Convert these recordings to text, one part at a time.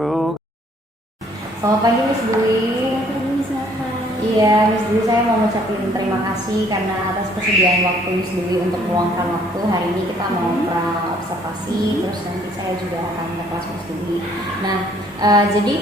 bro. Selamat pagi Miss Dwi. Selamat pagi Miss Nyata. Iya Miss Dwi, saya mau ngucapin terima kasih karena atas persediaan waktu Miss Dwi untuk meluangkan waktu. Hari ini kita mau observasi, terus nanti saya juga akan ke kelas Miss Dwi. Nah, jadi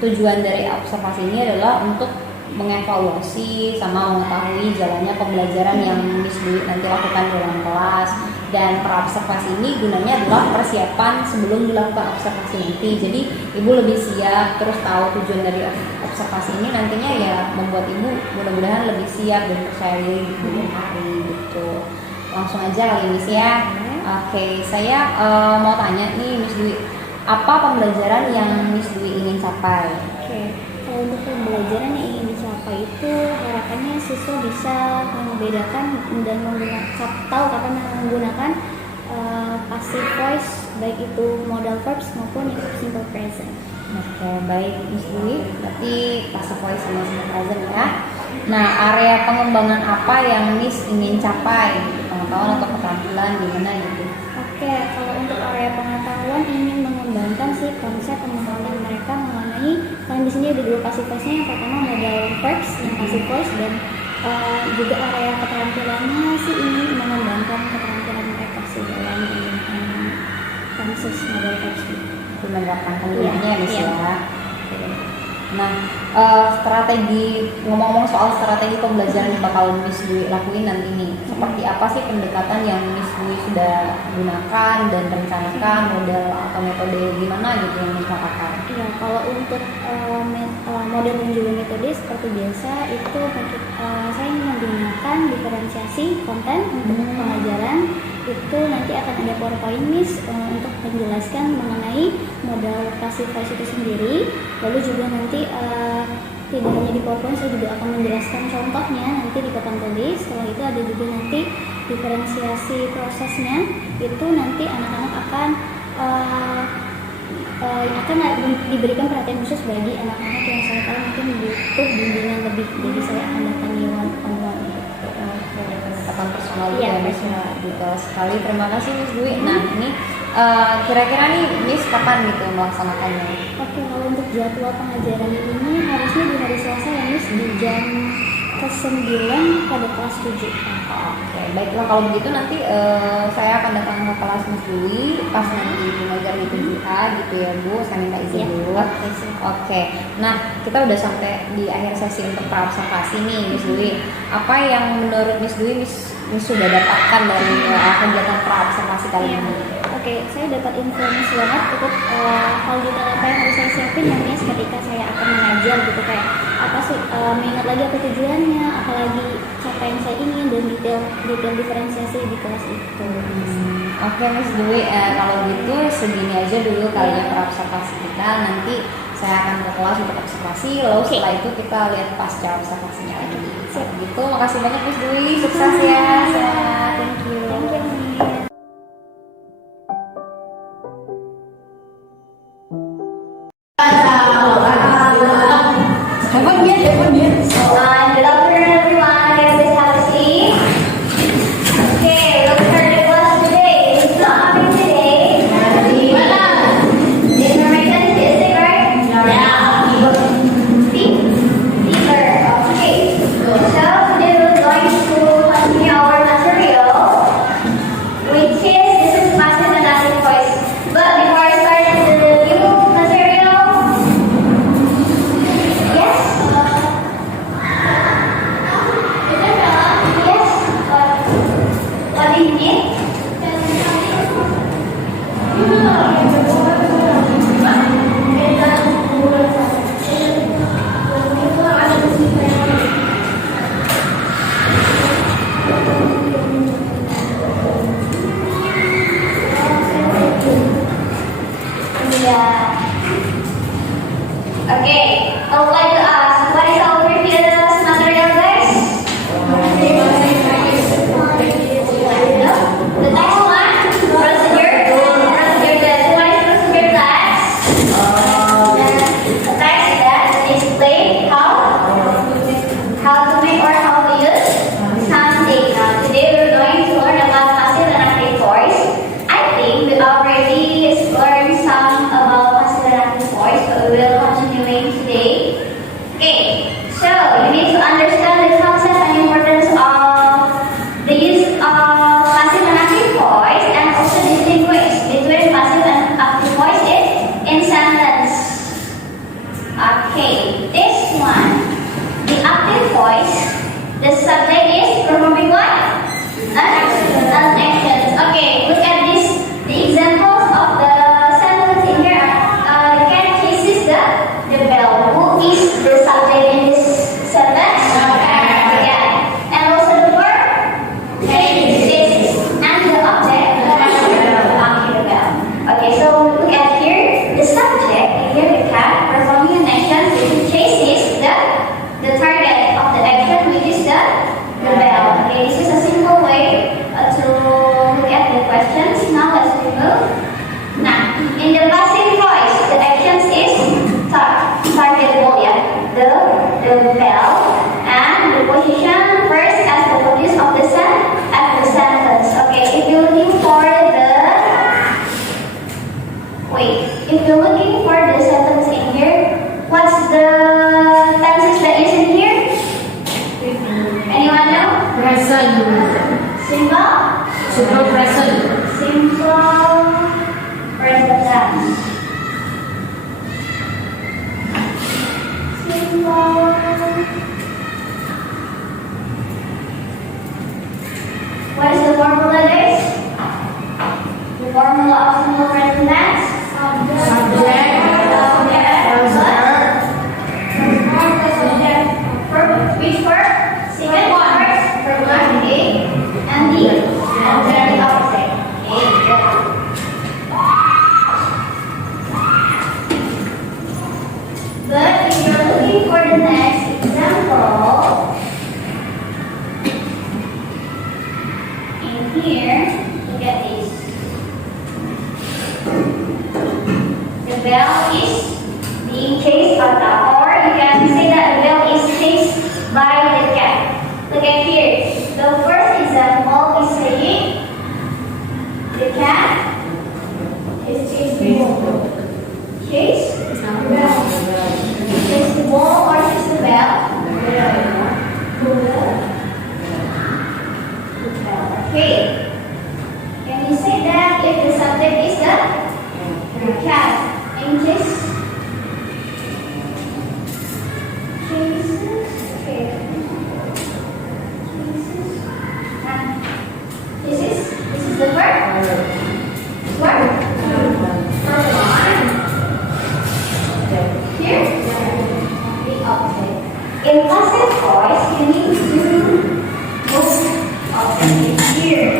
tujuan dari observasi ini adalah untuk mengevaluasi sama mengetahui jalannya pembelajaran yang Miss Dwi nanti lakukan dalam kelas. Dan praobservasi ini gunanya adalah persiapan sebelum dilakukan observasi nanti. Jadi ibu lebih siap, terus tahu tujuan dari observasi ini nantinya ya membuat ibu mudah-mudahan lebih siap dan percaya diri di kemudian hari gitu. Langsung aja kali Miss ya. Oke, saya mau tanya nih Miss Dwi, apa pembelajaran yang Miss Dwi ingin capai? Oke, kalau untuk pembelajaran yang ingin dicapai itu harapannya siswa bisa membedakan dan tahu kapan menggunakan passive voice, baik itu modal verbs maupun yang simple present. Oke, baik Miss Dwi, berarti passive voice sama simple present ya. Nah, area pengembangan apa yang Miss ingin capai? Pengetahuan atau keterampilan gimana gitu? Oke, kalau untuk area pengetahuan ingin mengembangkan sih konsep pemahaman mereka mengenai, kan di sini ada dua passive voice-nya. Yang pertama modal verbs yang passive voice, dan juga area keterampilannya sih ingin mengembangkan keterampilan mereka sih dalam menggunakan tenses modal verbs Itu menerapkan penggunaannya Miss Iya. ya. Nah, strategi, ngomong-ngomong soal strategi pembelajaran yang bakal Miss Dwi lakuin nanti nih, seperti apa sih pendekatan yang Miss Dwi sudah gunakan dan rencanakan, model atau metode gimana gitu yang Miss mau pakai? Iya, kalau untuk model dan juga metode seperti biasa itu saya ingin menggunakan diferensiasi konten untuk pengajaran. Itu nanti akan ada PowerPoint Miss untuk menjelaskan mengenai modal passive voice itu sendiri. Lalu juga nanti tidak hanya di PowerPoint, saya juga akan menjelaskan contohnya nanti di papan tulis. Setelah itu ada juga nanti diferensiasi prosesnya. Itu nanti anak-anak akan diberikan perhatian khusus bagi anak-anak yang saya tahu mungkin butuh bimbingan lebih. Jadi saya akan datangi one-on-one. Pendekatan personal Iya, ya Miss, detail sekali. Terima kasih Miss Dwi. Nah, ini kira-kira nih Miss kapan gitu melaksanakannya? Oke, kalau untuk jadwal pengajaran ini harusnya di hari Selasa ya Miss, di jam ke-9 pada kelas 7. Oke, baiklah kalau begitu nanti saya akan datang ke kelas Miss Dwi pas nanti mengajar di 7A gitu ya Bu. Saya minta izin dulu. Oke, nah kita udah sampai di akhir sesi untuk praobservasi nih Miss Dwi. Apa yang menurut Miss Dwi Miss sudah dapatkan dari kegiatan praobservasi kali ini? Oke, saya dapat informasi banget untuk hal detail apa yang harus saya siapin ya Miss ketika saya akan mengajar gitu, kayak apa sih minat lagi apa tujuannya, apalagi capaian saya ingin, dan detail diferensiasi di kelas itu. Oke Miss Dwi, kalau gitu segini aja dulu kali ya praobservasi kita. Nanti saya akan ke kelas untuk observasi, lalu setelah itu kita lihat pasca observasinya lagi. Siap gitu, makasih banyak Miss Dwi, sukses ya. Thank you. Thank you Miss. Good afternoon, everyone. Can you please have a seat? Okay, we'll start the class today. This is the topic today. Information is basic, right? Yeah. Fever. Okay. So today we're going to continue our material, which is this is passive and active voice. But before I start the new material, yes. Yes. What do you need? Yeah. Okay. I would like to ask, what is the overview of this material, guys? The next one, procedure. The one is procedure class. The next is that display how to make or how to use sound data. Today we're going to learn about passive and active voice. I think we already learned some about passive and active voice. present. Simple. What is the formula, guys? The formula of simple present tense? Which verb? Second one. Verb 1, A, and D. And then the opposite. But if you're looking for the next example, in here, look at this. The bell is being chased or you can say that the bell is chased by the cat. Look at here. The first example is saying the cat is chasing the ball. Chase the bell. Chase the ball or chase the bell? The bell. Okay. Can you say that if the subject is the cat? And chase. This is the verb. Verb. Verb 1. Here. The opposite. In passive voice, you need to move opposite here.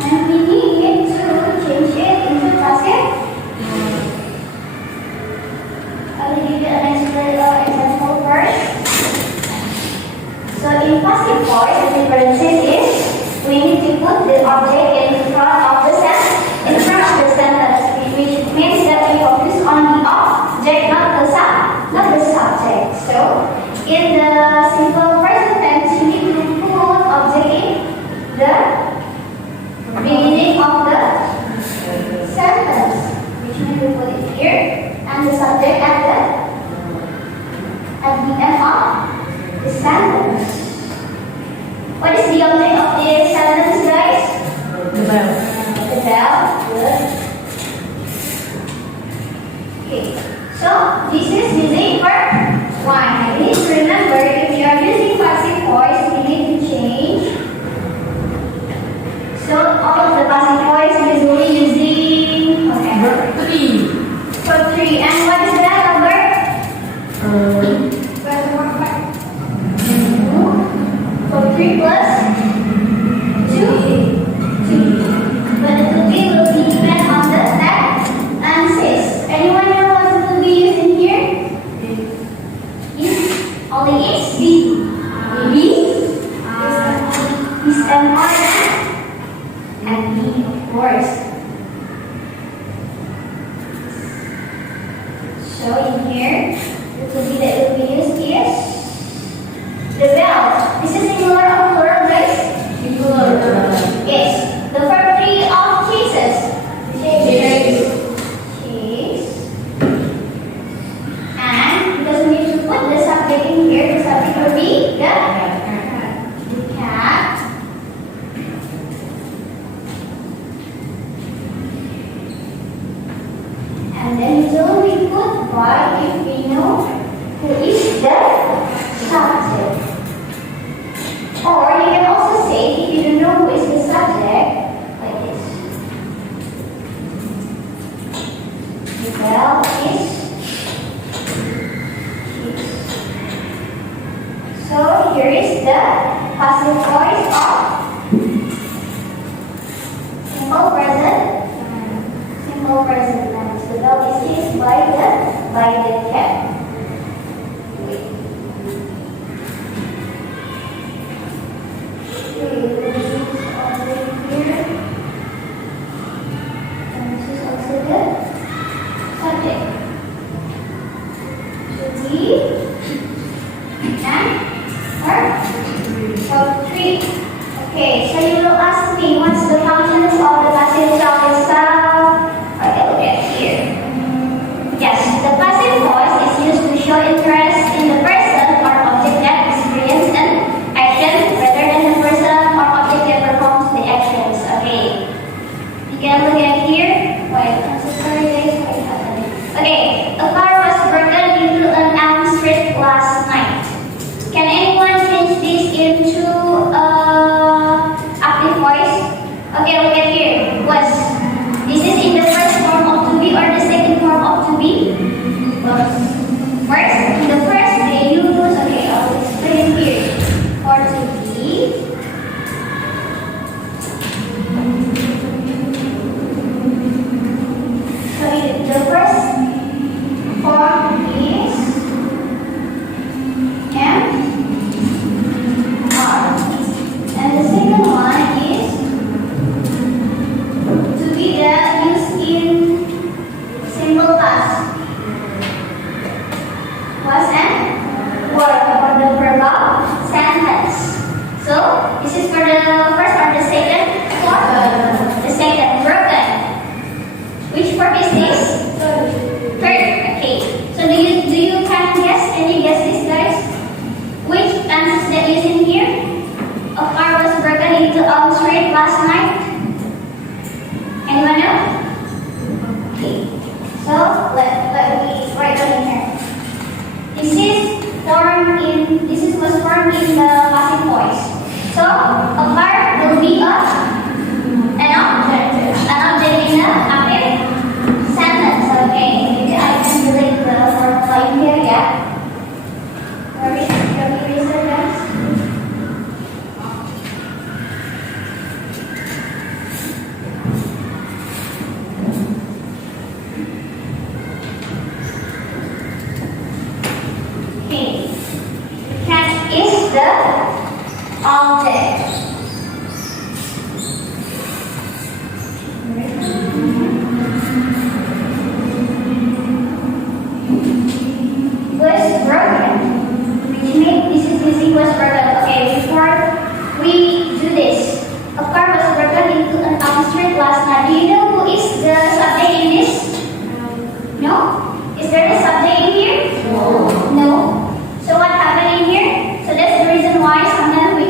And we need to change it into passive. I will give you an example first. So in passive voice, the differences is we need to put the object in front of the sentence, which means that we focus on the object, not the subject. So in the simple present tense, you need to put object in the beginning of the sentence, which means we put it here, and the subject at the end of the sentence. What is the object of this sentence, guys? The bell. The bell. Good. Okay. So this is using verb 1. You need to remember if you are using passive voice, we need to change. So all of the passive voice is only using Verb 3. verb 3. And what is that number? Verb 3 plus 2. 2. But the 2 will be depend on the tenses. Anyone know what will be used in here? Is only is B. B is M-R and B, of course. So in here, the to be that will be used is the bell. This is singular or plural, guys? Singular. Yes. The verb 3 of chases. Chase. And because we need to put the subject in here, the subject will be the cat. And then we only put why if we know who is the subject. Or you can also say if you don't know who is the subject, like this. The bell is. So here is the passive voice of simple present. Simple present tense. The bell is chased by the cat. Okay, so you will ask me what's the functions of the passive voice itself. Okay, look at here. Yes, the passive voice is used to show interest in the person or object that experience an action rather than the person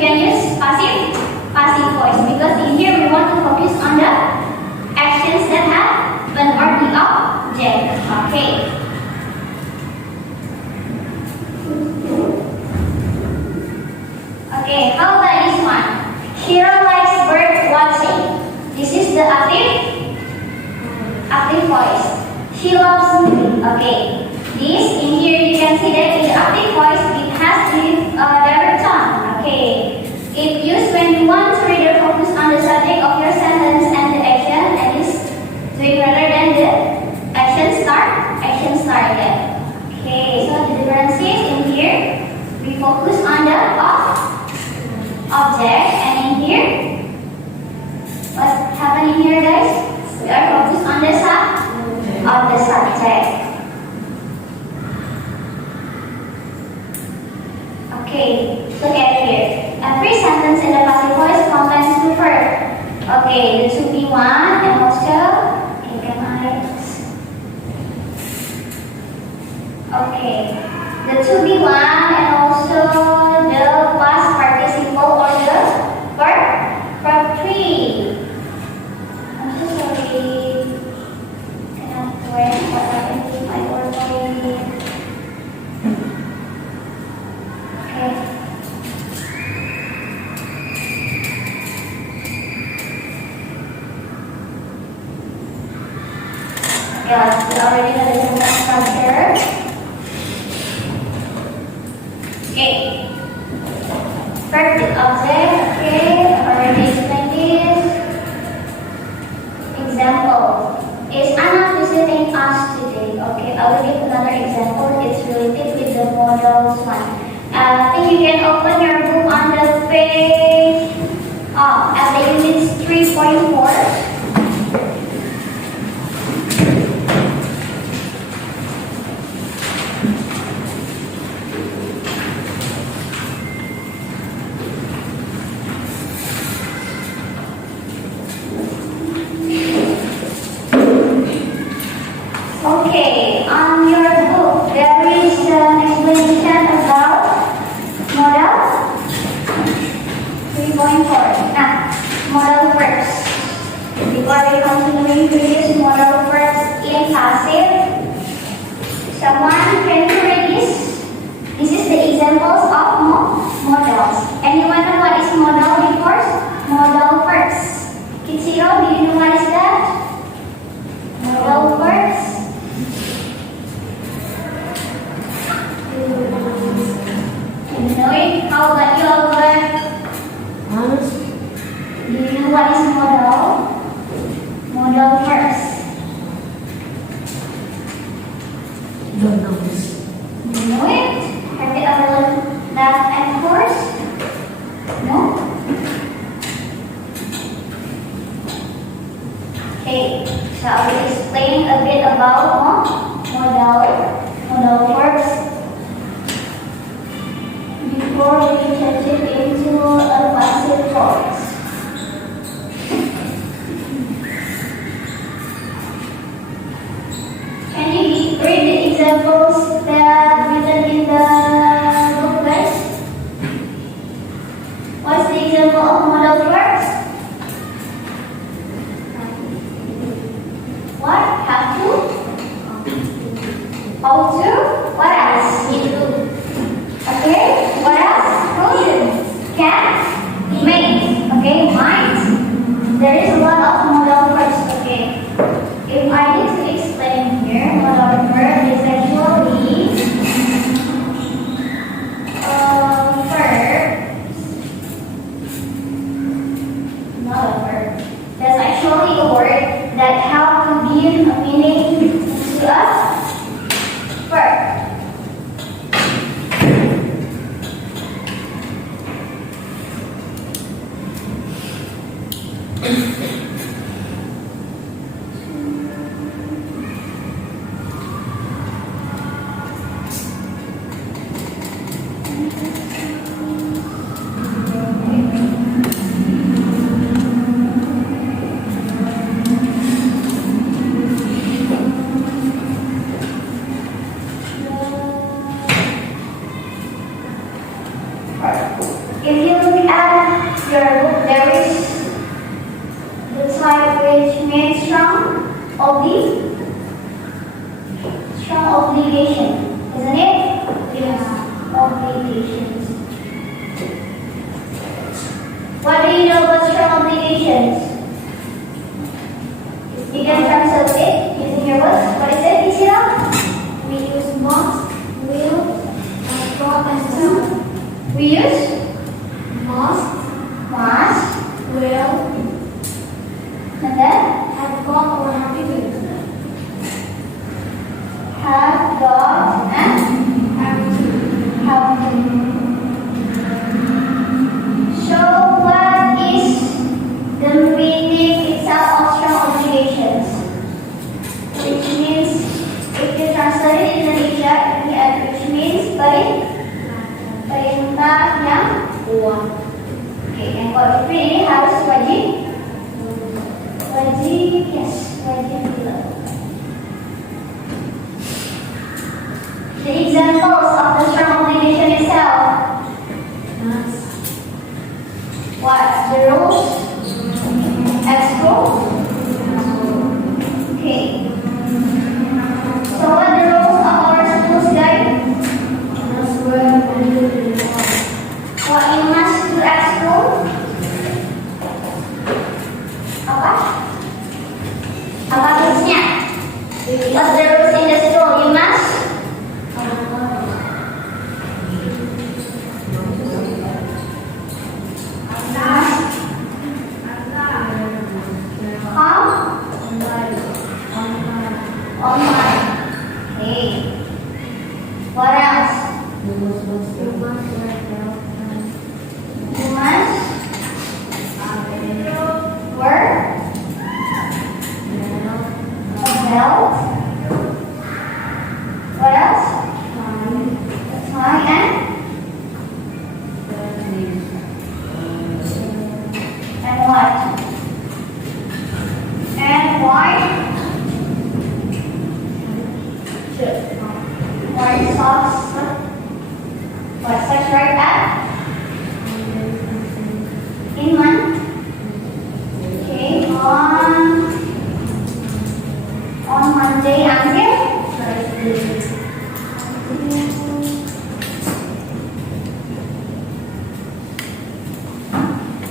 can use passive voice, because in here we want to focus on the actions that happen or the object. Okay. Okay, how about this one? Shira likes bird watching. This is the active voice. She loves moving. Okay. This in here you can see that in the active voice it has the direct tone. Okay. It used when you want to reader focus on the subject of your sentence and the action, and is doing rather than the action start again. Okay. So the differences in here, we focus on the object, and in here, what's happening here, guys? We are focused on the subject. Okay, look at it here. Every sentence in the passive voice contains two verbs. Okay, the to be one and also, the to be one and also the past participle or the verb 3. I'm so sorry. Cannot wait what happened to my word already. Okay. Okay, we already have the sentence structure. Okay. First, the object. Okay, I already explained this. Example. Is Anna visiting us today? Okay, I will give another example. It's related with the models one. I think you can open your book on the page at the units 3.4. Okay, on your book there is an explanation about model 3.4. Now, modal verbs. Before we continue to use modal verbs in passive, someone can you read this? This is the examples of modals. Anyone know what is modal before? Modal verbs. Kids, do you know what is that? Modal verbs. You know it? How about you, Albert? Do you know what is modal? Modal verbs. Don't know this. You know it? Have you ever learned that at course? No? Okay, so I will explain a bit about modal verbs before we change it into a passive voice. Can you read the examples that are written in the book, guys? What's the example of modal verbs? What? Have to? How to? What else? You do. Okay, what else? Who? Can? Make. Okay, mind. There is a lot of modal verbs. Okay. If I need to explain here, modal verb is actually not a verb. That's actually a word that helps to give a meaning to a verb. If you look at there is the type which means strong obligation, isn't it? Yes. Obligations. What do you know about strong obligations? You can translate it using your words. What is it, Isira? We use must, will, and got and so. We use Must, will, will, and then have got or have been. have, got, and Have to. have to. So what is the meaning itself of strong obligations? Which means, if you translate it in Indonesia, which means perintah yang kuat. Oke, yang kuat ini harus wajib, yes, wajib dilakukan. The examples of the strong obligation itself. What? The rules? At school? Okay. So what are the rules of our school's guide? What you must do at school? Apa? Apa rulesnya? What's the rules in the school? You must? Online. Okay. What else? You must wear a belt. What else? A tie and what? And why? White socks. What socks right at? In one. Okay, on Monday until Thursday.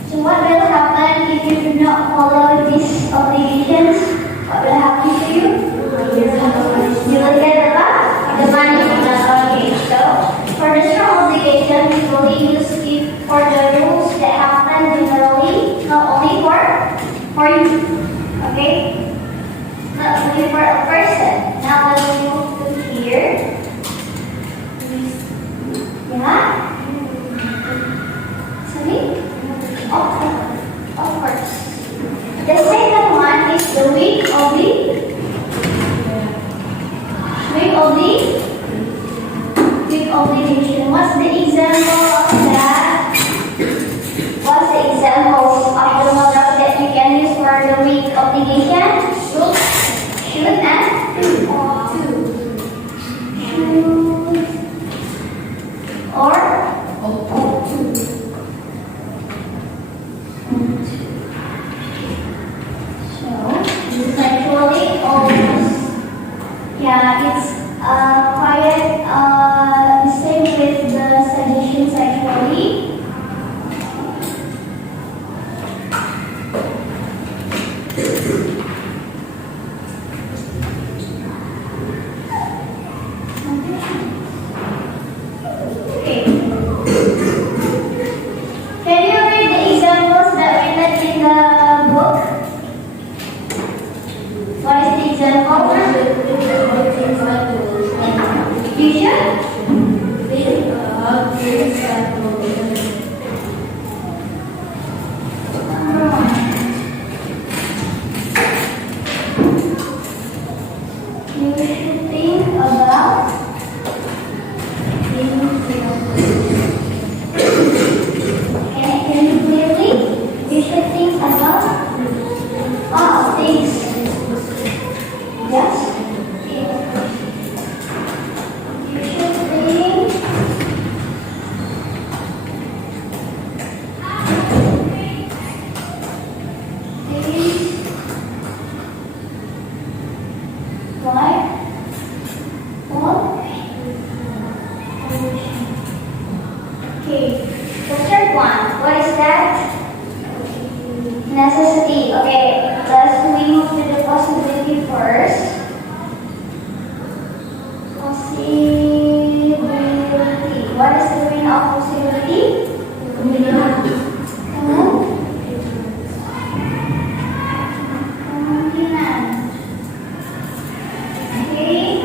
So what will happen if you do not follow these obligations? What will happen to you? You will get the money. Okay, so for the strong obligation, we will use it for the rules that happen generally, not only for you. Okay? Not only for a person. Now let's move to here. Yeah? Sorry? Of course. The second one is the week obligation. What's the example of that? What's the examples of the model that you can use for the week obligation? Should and should or so this is actually almost, yeah, it's quite the same with the suggestions actually. Okay. Can you read the examples that we read Necessity. Okay, let's move to the possibility first. Possibility. What is the meaning of possibility? Kemungkinan. Okay.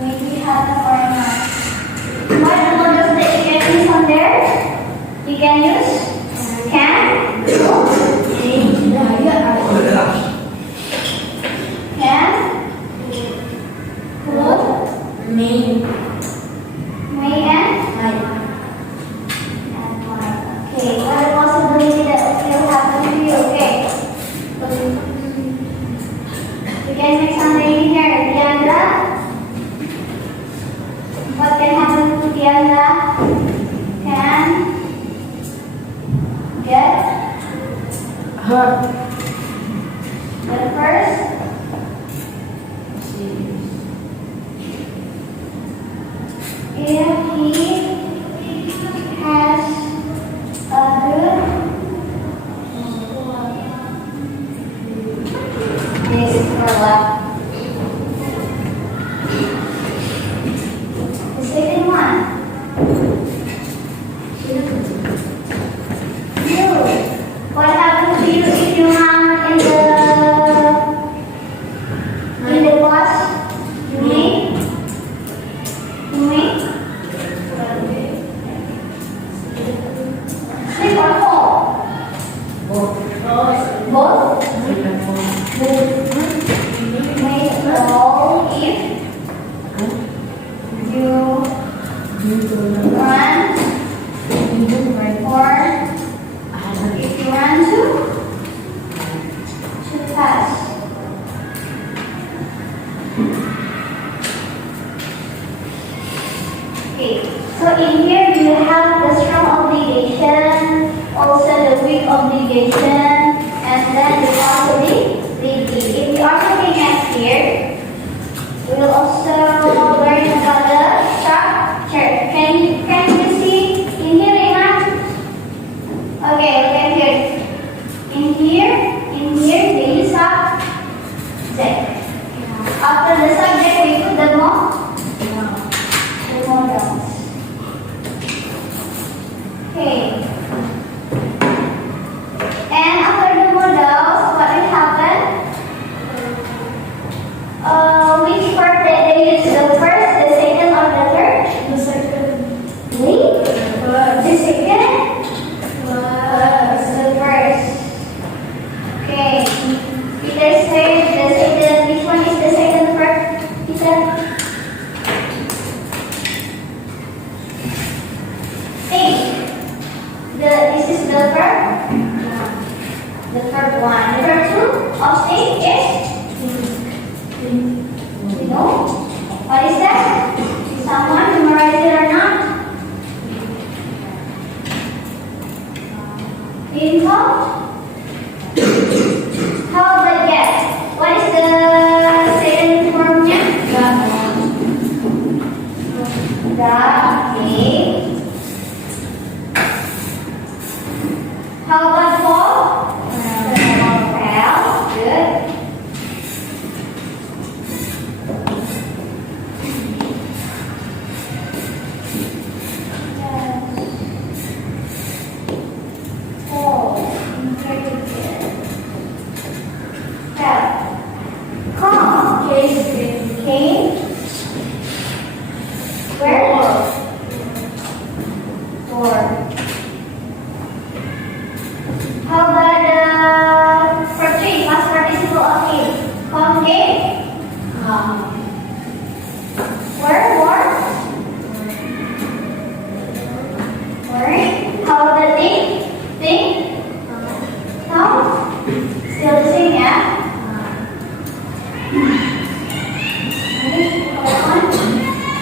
Maybe have or not. What are the models that you can use on there? You can use can, could, may, and might. Okay, what are the possibility that will happen to you? Okay. You can make something in here. Diandra. What can happen to Diandra? Can get hurt. the first. If he has a good this or what? The second one. You. What happens to you if you hang in the bus? You may sleep or fall? Both. May fall if you run or if you run too fast. Okay, so in here you have the strong obligation, also the weak obligation, and then the possibility. If you are looking at here, we will also learn about the structure. Can you see in here, Iman? Okay, look at here. In here, they use subject. After the subject, we put the models. Okay. And after the models, what will happen? Which part that they use? The first, the second, or the third? The second. Really? The second? The first. Okay. Peter said the second. Which one is the second part? Peter? Think. This is the verb. The verb one. The verb two of think is? You know? What is that? Did someone memorize it or not? Info? How about get? What is the second formnya? Okay. How about fall? Well, good. Fall. Very good. Come. Came. Where? Door. How about for three, past participle of came? Come came? Where? Where? How about the thing? Thing? How? Still the same, yeah?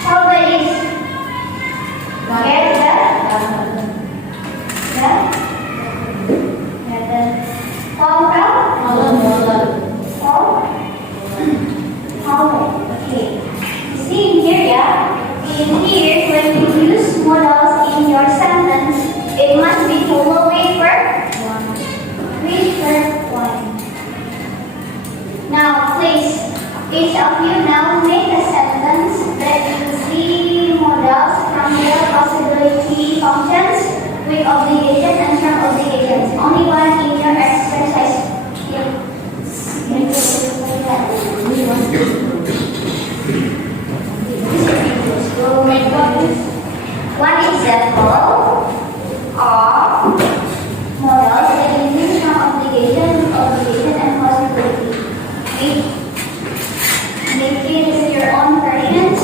How about this? Get the Each of you now make a sentence that uses models from the possibility functions with obligation and strong obligations. Only one in your exercise. We'll make one example of models that use strong obligation, and possibility. Make it your own versions.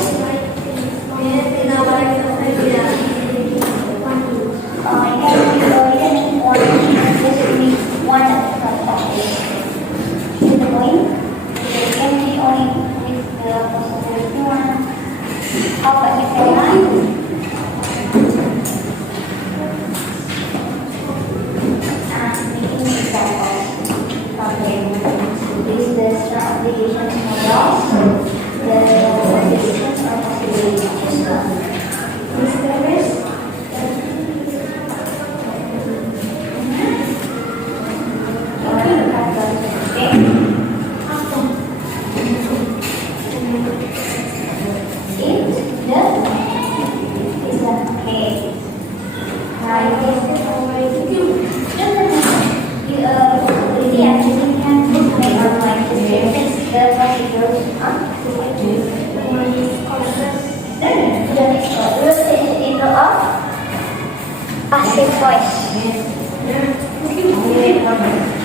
Passive voice.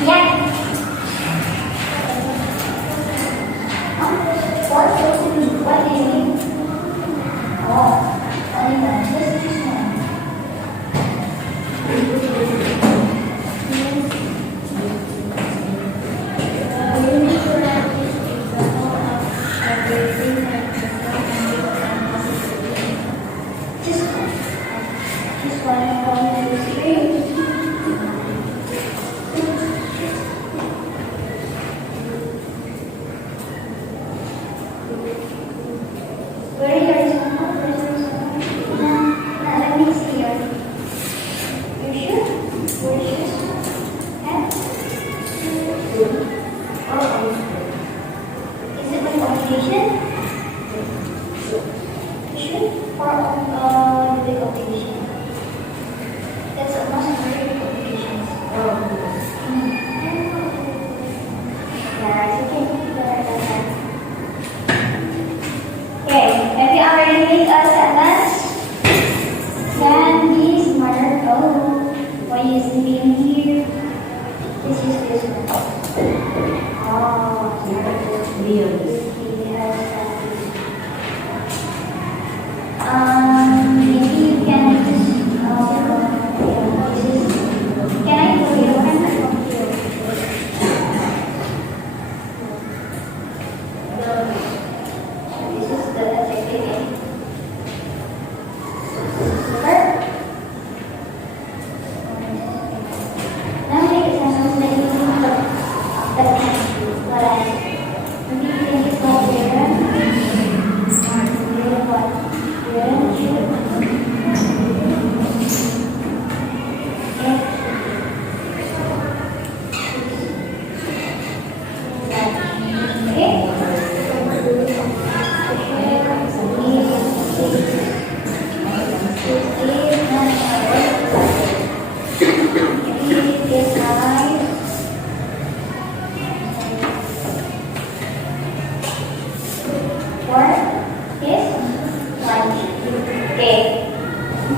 Yeah. What do you mean? Oh, only one. Just this one. Just one from the screen. Where is your example? Let me see your. You sure? Where is Is it with obligation? Should or with obligation? That's a most important obligations. Yeah, it's okay. Okay, have you already made a sentence? Then be smarter. Oh, why is it being here? This is this one. Oh, maybe you can just this is. Can I put your hand? This is the adjective. Verb. Now make a sentence that you think of what I maybe you think it's not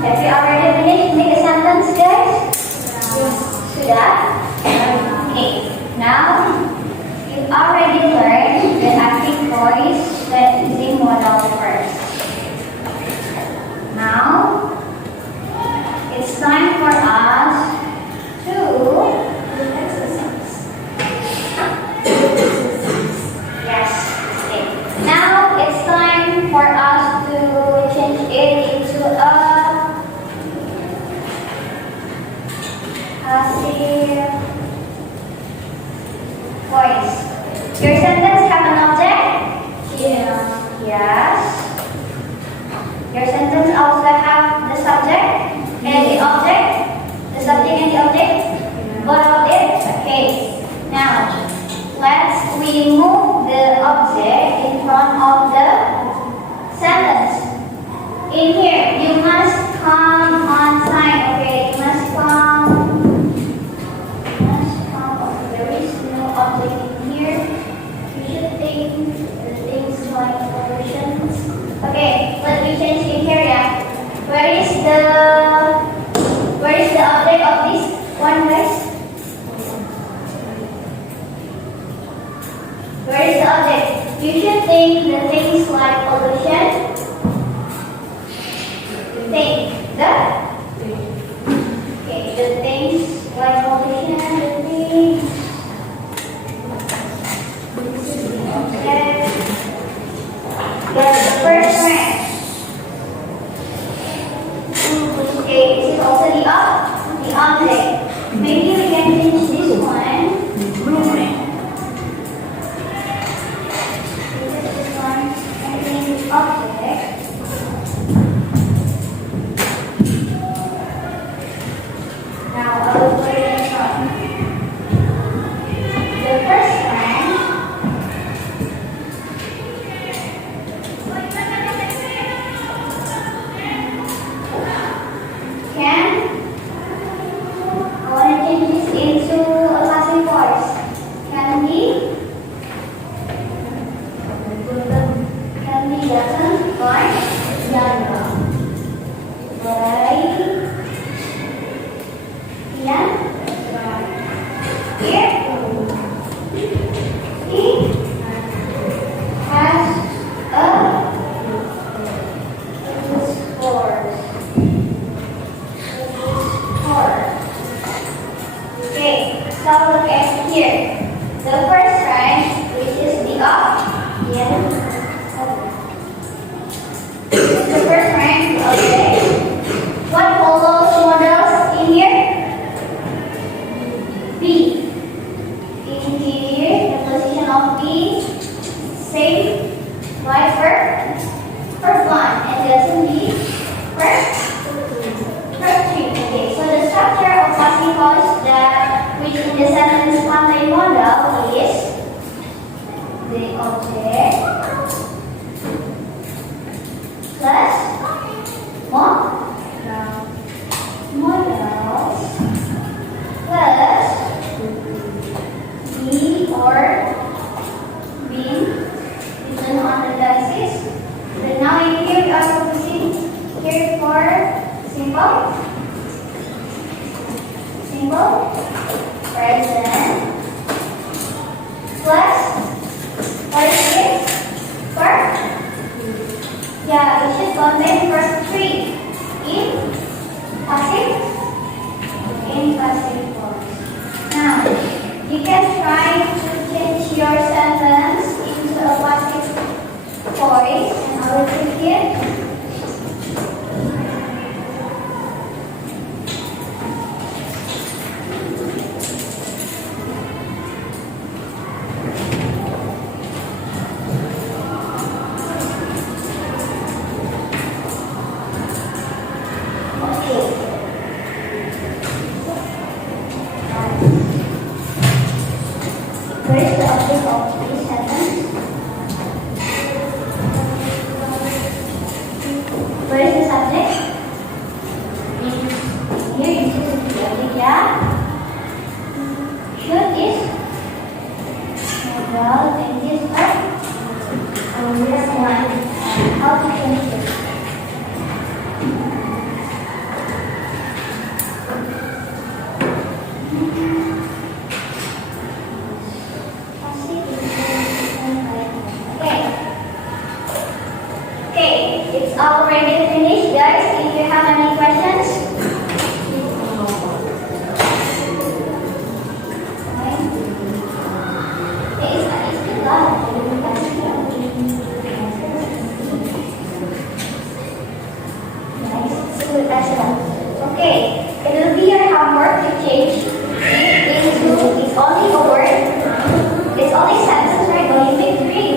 Have you already finished? Make a sentence, guys? Sudah? Okay. Now, you've already learned the active voice that is in model first. Now, it's time for us to do exercise. Yes. Okay. Now, it's time for us to change it into a passive voice. Your sentence have an object? Yeah. Yes. Your sentence also have the subject and the object? The subject and the object? Both of it? Okay. Now, let's remove the object front of the sentence. In here, you must come on time. Okay, you must come. There is no object in here. You should think the things like solutions. Okay, let me change in here. Yeah. Where is the object of this one, guys? Where is the object? You should think the things like pollution. Think the things like pollution, the things. Okay. That's the first rank. Okay, this is also the object. Maybe we can change this one. Object. Now I will put it in front. The first one can, I want to change this into a passive voice. Can be done by Nyata. Okay, so look at here. The first rank, which is the object. The first rank, okay. What follows models in here? B. In here, the position of B, same like first one, and doesn't be first three. Okay, so the structure of passive voice that which in the sentence contain model is the object plus models plus be or been written on the basis. But now in here we are focusing here for simple present plus what is it? Yeah, it should contain first three in passive voice. Now, you can try to change your sentence into a passive voice, and I will click it. Where is the object of this sentence? Where is the subject? Here you see the object, yeah? Should this model and this part? This one. How to change this? It's already finished, guys. If you have any questions, okay, it will be your homework to change it into it's only a word, it's only sentence, right? But you make three.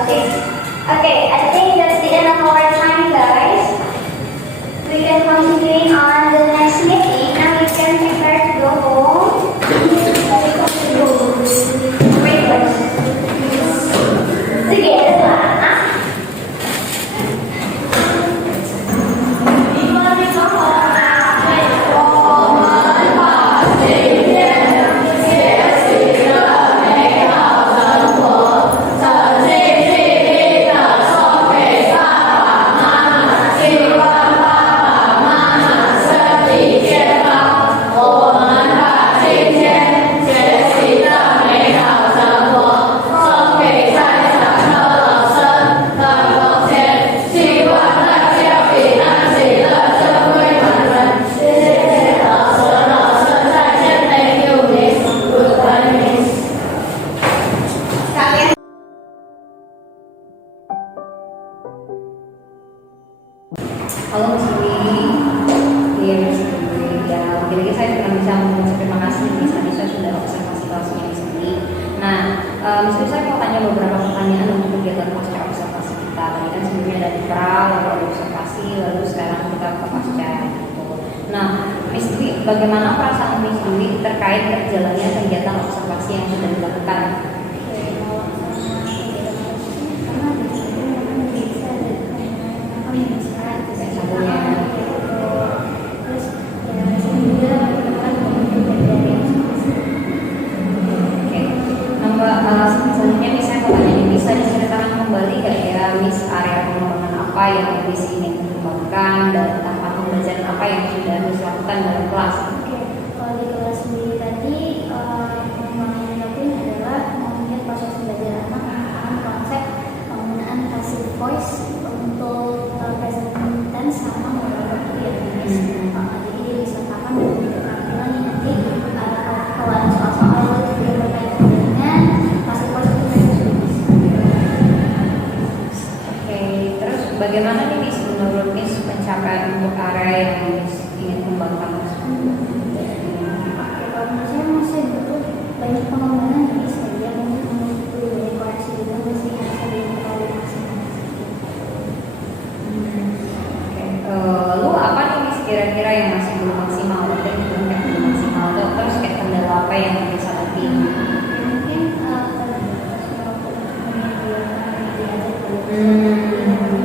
Okay. Okay, I think that's the end of our time, guys. We can continue on the next meeting and we can prepare to go home. Wait first. Together lah. Halo Miss Dwi, iya Miss Dwi. Ya, lagi-lagi saya cuma bisa mengucapkan terima kasih Miss tadi saya sudah observasi kelasnya Miss Dwi. Nah, Miss Dwi saya mau tanya beberapa pertanyaan untuk kegiatan pasca observasi kita. Tadi kan sebelumnya ada di pra, lalu ada observasi, lalu sekarang kita ke pasca gitu. Nah, Miss Dwi, bagaimana perasaan Miss Dwi terkait berjalannya kegiatan observasi yang sudah dilakukan? Selanjutnya Miss saya mau tanya, bisa diceritakan kembali gak ya Miss area pengembangan apa yang Miss ingin kembangkan dan tahapan pembelajaran apa yang sudah Miss lakukan dalam kelas? Oke, kalau di kelas sendiri tadi pengembangan yang dilakukan adalah melihat proses belajar anak menggunakan konsep penggunaan passive voice untuk present tense sama modal waktu yang Miss. Jadi dia disertakan dengan keterampilan yang nanti kalau ada soal-soal yang berkaitan dengan passive voice itu mereka sudah bisa. Oke, terus bagaimana nih Miss menurut Miss pencapaian untuk area yang Miss ingin kembangkan? Kalau menurut saya masih butuh banyak pengembangan yang bisa ya, mungkin butuh banyak koreksi juga masih bisa dilakukan maksimal. Lalu apa nih Miss kira-kira yang masih belum maksimal dan belum maksimal atau terus kayak kendala apa yang bisa hadapi? Mungkin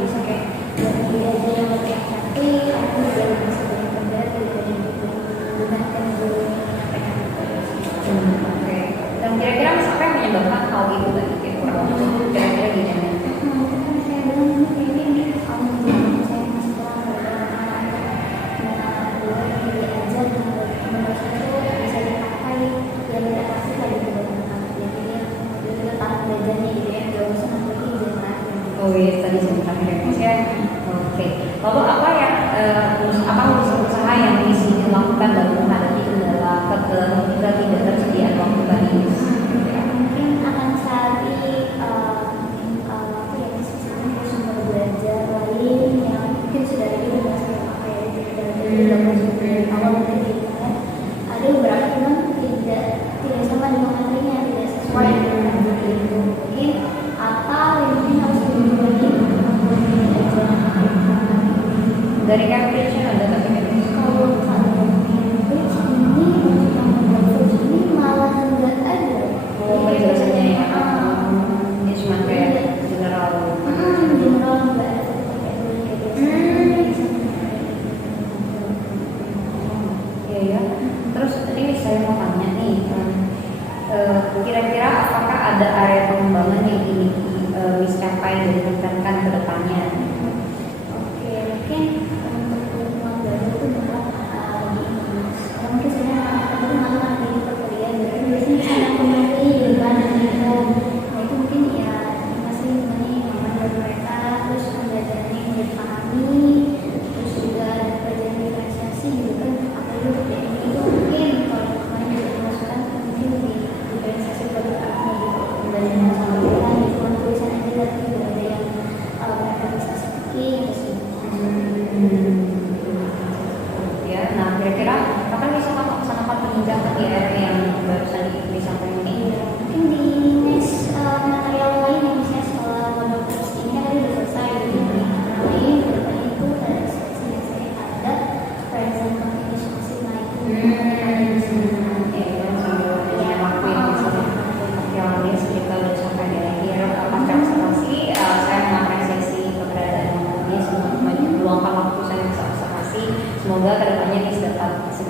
bisa kayak dari aja yang lebih cantik, aku juga bisa banyak berbeda dari menggunakan guru yang menyampaikan itu. Oke. Dan kira-kira Miss apa yang menyebabkan hal itu tadi kayak kurang waktu? Kira-kira gimana? Kan saya bilang ini kamu saya masih kurang bagaimana diajar dan menurut saya itu bisa dipakai yang tidak pasti lagi dibandingkan. Jadi dia tahap belajarnya gitu ya, jauh seperti jelas. Oh iya, tadi sempat Miss ya. Oke. Lalu apa yang usaha yang Miss ingin lakukan dalam menghadapi kendala tidak tersediaan waktu tadi Miss? Mungkin akan cari apa ya misalnya sumber belajar lain yang mungkin sudah ada di dalam apa ya dari awal mungkin gitu kan. Ada beberapa memang tidak sama dengan materinya, tidak sesuai dengan itu mungkin atau yang mungkin harus dibagi Dari Cambridge ada tapi kalau Cambridge ini ini malah nggak ada. penjelasannya ya. Dia cuma kayak general. General nggak ada kayak biasa. Iya ya. Terus ini saya mau tanya nih, kira-kira apakah ada area pengembangan yang ingin Miss capai dan ditingkatkan ke depannya? Oke, mungkin untuk lingkungan baru itu memang di Indonesia. Mungkin sebenarnya anak-anak itu malah di perkuliahan, jadi biasanya sana kembali di mana itu. Nah itu mungkin ya masih mengenai nyaman bagi mereka, terus pembelajarannya yang dipahami, terus juga ada pelajaran diferensiasi juga kan. Apalagi untuk yang ini itu mungkin kalau kemarin juga dimasukkan mungkin lebih diferensiasi produktifnya gitu. Pembelajaran sama kita, lingkungan tulisan aja tapi juga ada yang mereka bisa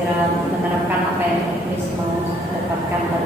segera menerapkan apa yang Chris mau dapatkan pada